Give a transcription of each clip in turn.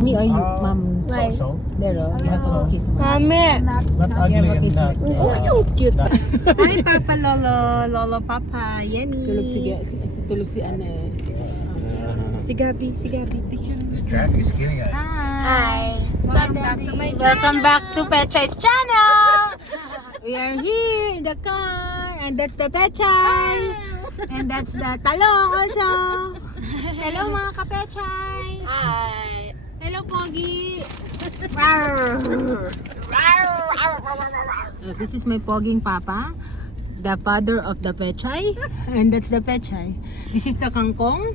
Me or you, mom? So. There, you have to kiss mom. Mami! Not ugly and not... Oh, you cute. Hi, Papa Lolo. Lolo Papa. Yenny. Tulog si ano eh. Si Gabi. Picture. This traffic is killing us. Hi. Welcome back to my channel. Welcome back to Petchai's channel. We are here in the car, and that's the Petchay, and that's the talong also. Hello mga ka-Petchay. Hi. Hello Pogi. This is my poging papa, the father of the Petchay, and that's the Petchay. This is the kangkong,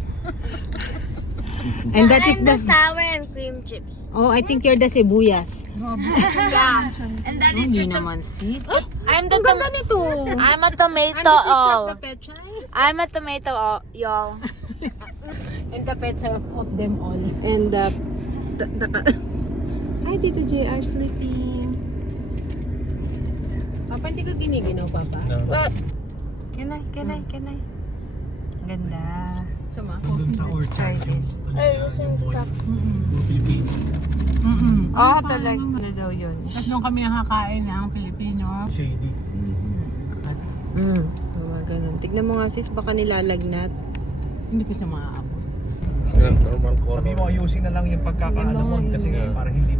and that is the sour and cream chips. Oh, I think you're the sibuyas. Yeah. And that is Hindi naman sis. I'm Ang ganda nito. I'm a And tomato. this is like the Petchay, I'm a tomato, y'all. and the Petchay of them all. And Hi, Tito JR sleeping. Papa, hindi ka giniginaw, Papa? No. Can I? Ganda. Suma? Let's try this. Philippines. Oh, talaga. Ano daw yun? Tapos nung kami nakakain ng Filipino. Shady. Mga ganun. Tignan mo nga sis, baka nilalagnat. Hindi ko siya maaabot. Normal ko. Sabi mo, ayusin na lang yung pagkakaalamon kasi para hindi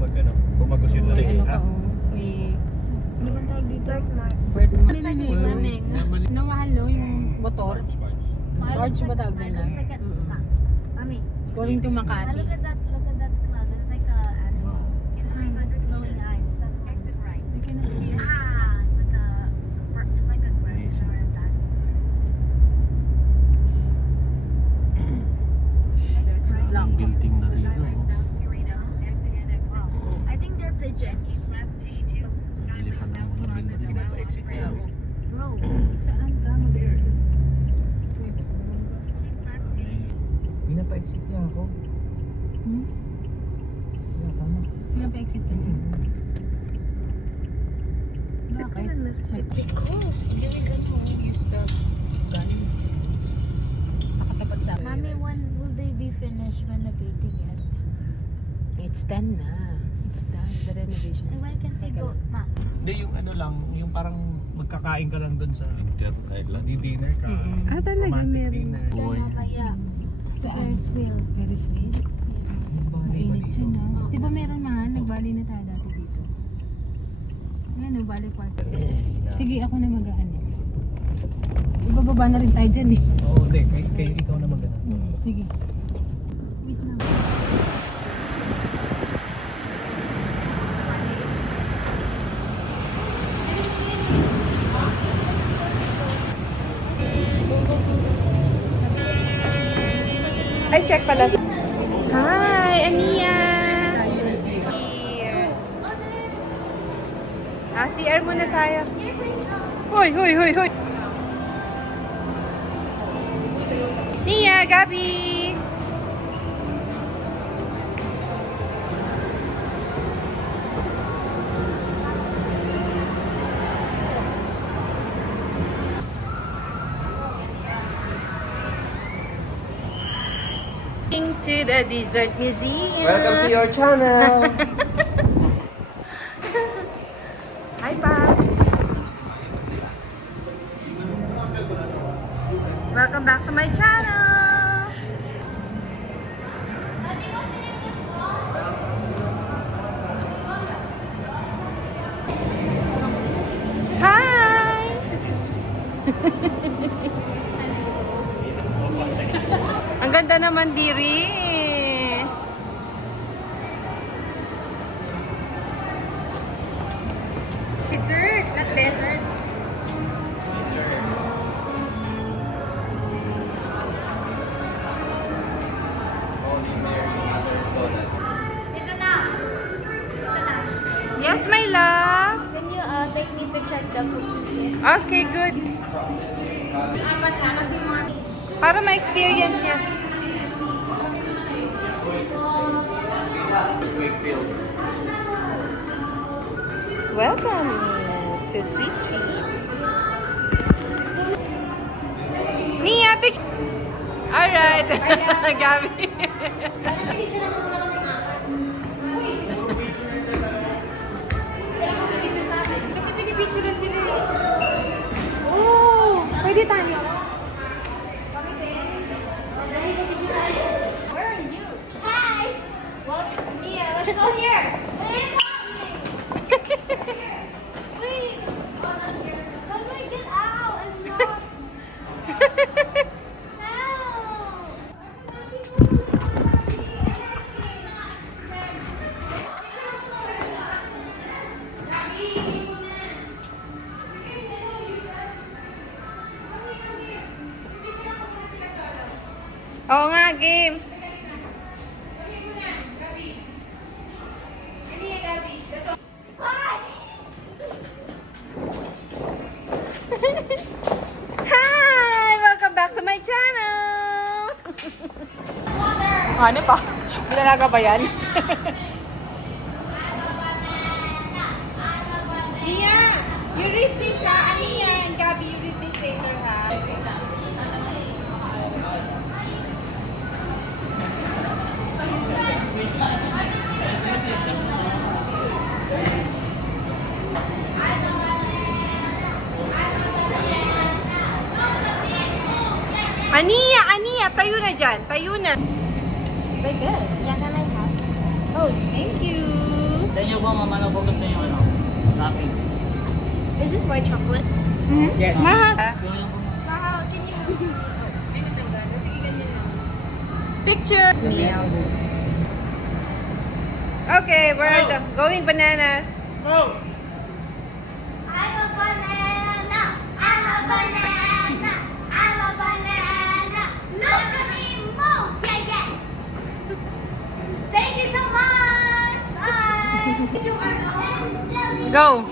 bumagos yung May lahi. ano ka, may... Ano bang tawag dito? Bird mark. Swimming. Ano mahal no? Yung motor? Barge ba tawag nila? Mami, Going to Makati. look at that cloud. It's like a animal. It's glowing eyes. Exit right. I cannot see it. It's like a grandson or a dinosaur. Lang. Building na rin. I think they're pigeons. Exit niya. Bro, Saan ka mag-exit? Pinapa-exit niya ako. Yeah, tama. Pinapa-exit ka niya. Bakit? because they're gonna Use the gun. Nakatapat sa akin. Mommy, when will they be finished renovating it? It's done na. It's done. The renovation is Why can't we go, Ma? Hindi, yung ano lang, yung parang magkakain ka lang dun sa dinner ka. Ah, talaga, romantic meron. dinner. Mamaya. Sa Ferris wheel. Very sweet. Mainit siya na. Di ba meron na? Nagbali na tayo dati dito. Ayan, nagbali park. Sige, ako na mag-ano. Ibababa na rin tayo dyan eh. Oo, hindi. Kayo ikaw na magana. Sige. Wait lang. Ay, check pala. Hi, Ania! CR muna tayo. Hoy! Nia, Gabi! To the Dessert Museum. Welcome to your channel. Hi, Paps. Welcome back to my channel. Hi. Ang ganda naman diri. Dessert, not desert. Yes, my love. Can you take me to check the cookies? Okay, good. Para ma-experience niya. Welcome to Sweet Treats. Nia, picture. Alright. Gabi. Let's go here. Wait, wait. How do I get out? I'm not. Oo nga, game. Hi! Welcome back to my channel! Ano pa? Bilalaga ba yan? Nia! You read this ha? Ano yan? Gabi, you read this later ha? Ania! Ania! Tayo na dyan! Tayo na! I guess. Yeah, can I have? Oh, thank you! Sa inyo po, ma'am, ano po gusto niyo ano? Toppings. Is this white chocolate? Yes. Mahal! Gusto niyo po? Can you? Picture! Okay, we're going bananas. Go! I'm a banana. I'm a banana. I'm a banana. Look at me move. Yeah, yeah. Thank you so much. Bye. Go!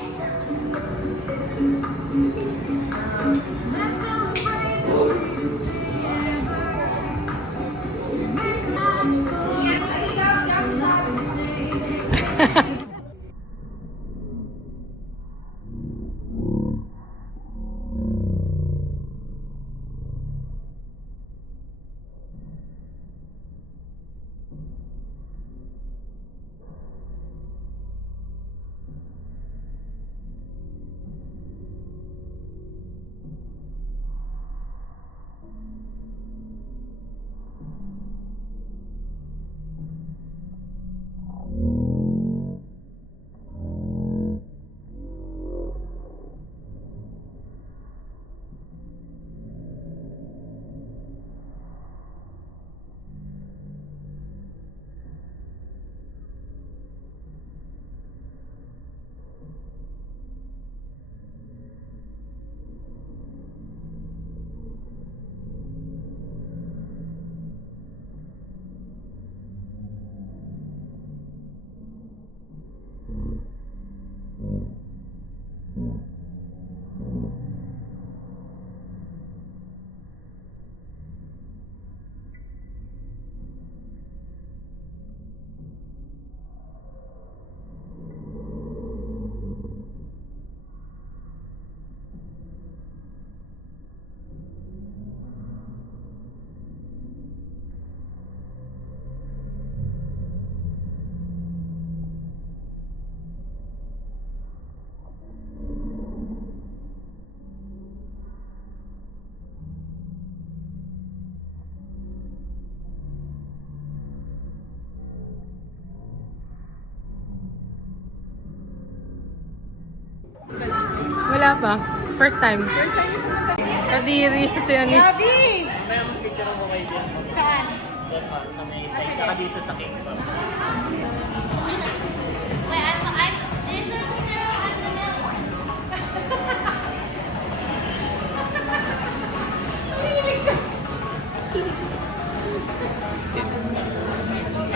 Wala pa. First time. Kadiri siya ni. Gabi! May picture mo kayo dyan. Saan? Doon pa, sa may side. Saka dito sa cake pa. Wait, this is the cereal, I'm the milk.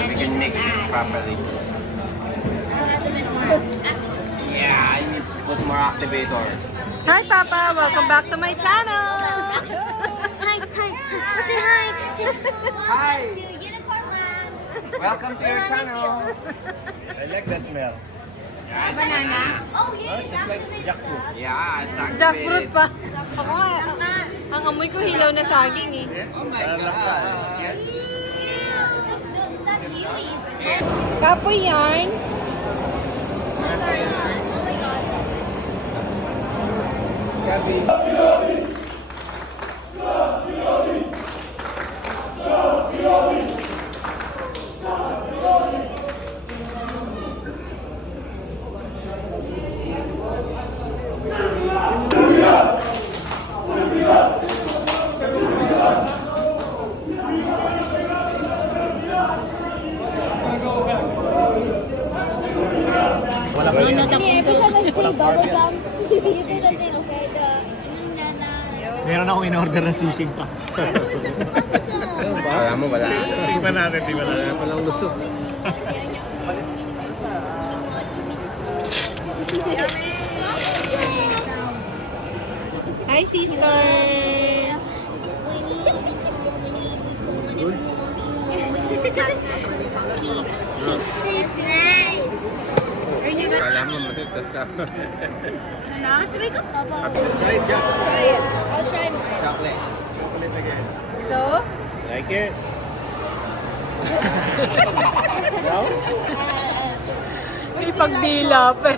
We can mix it properly. Yeah, I need to put more activator. Hi Papa! Welcome back to my channel! Hi, hi. Say hi. Say Hi. welcome to Unicorn Land. Welcome to your channel. I like the smell. Banana? Oh, yeah, It's just like jackfruit. Yeah, it's activated. Jackfruit pa. Ako nga, ang amoy ko hilaw na saging eh. Oh my God. Ew, it's not you, it's Kapoy yarn. Oh my God. lang. No, no, Every time I say bubble gum, you do the thing, okay? Meron akong in-order na sisig pa. Wala mo, wala. Tingnan natin, tingnan natin. Walang lusot. Hi, sister! Kala mo, masitas ka. Try it, Jack. I'll try mine. Chocolate. Chocolate again. Ito? Like it? No? May pagdilap eh.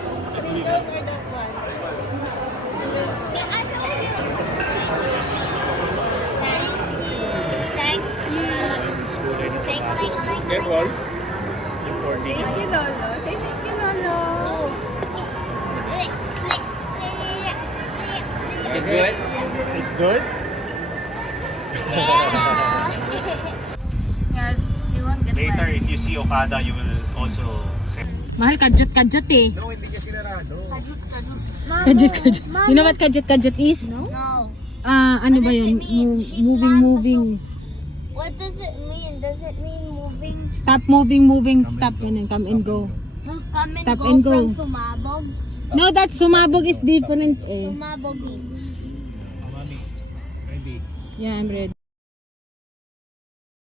Thanks. Careful. Important. Thank you, Lolo. Say thank you, Lolo. Is it good? It's good? Yeah, you won't get Later, if you see Okada, you will also say, Mahal, kadyot-kadyot eh. no, hindi niya sinarado. Kadyot-kadyot. You know what kadyot-kadyot is? No. Ano ba yun? Moving. What does it mean? Does it mean moving? Stop moving, stop. Ganun, come and go. Come and Stop go and go. from sumabog? No, that sumabog is different eh. Sumabog. Mami, ready? Yeah, I'm ready.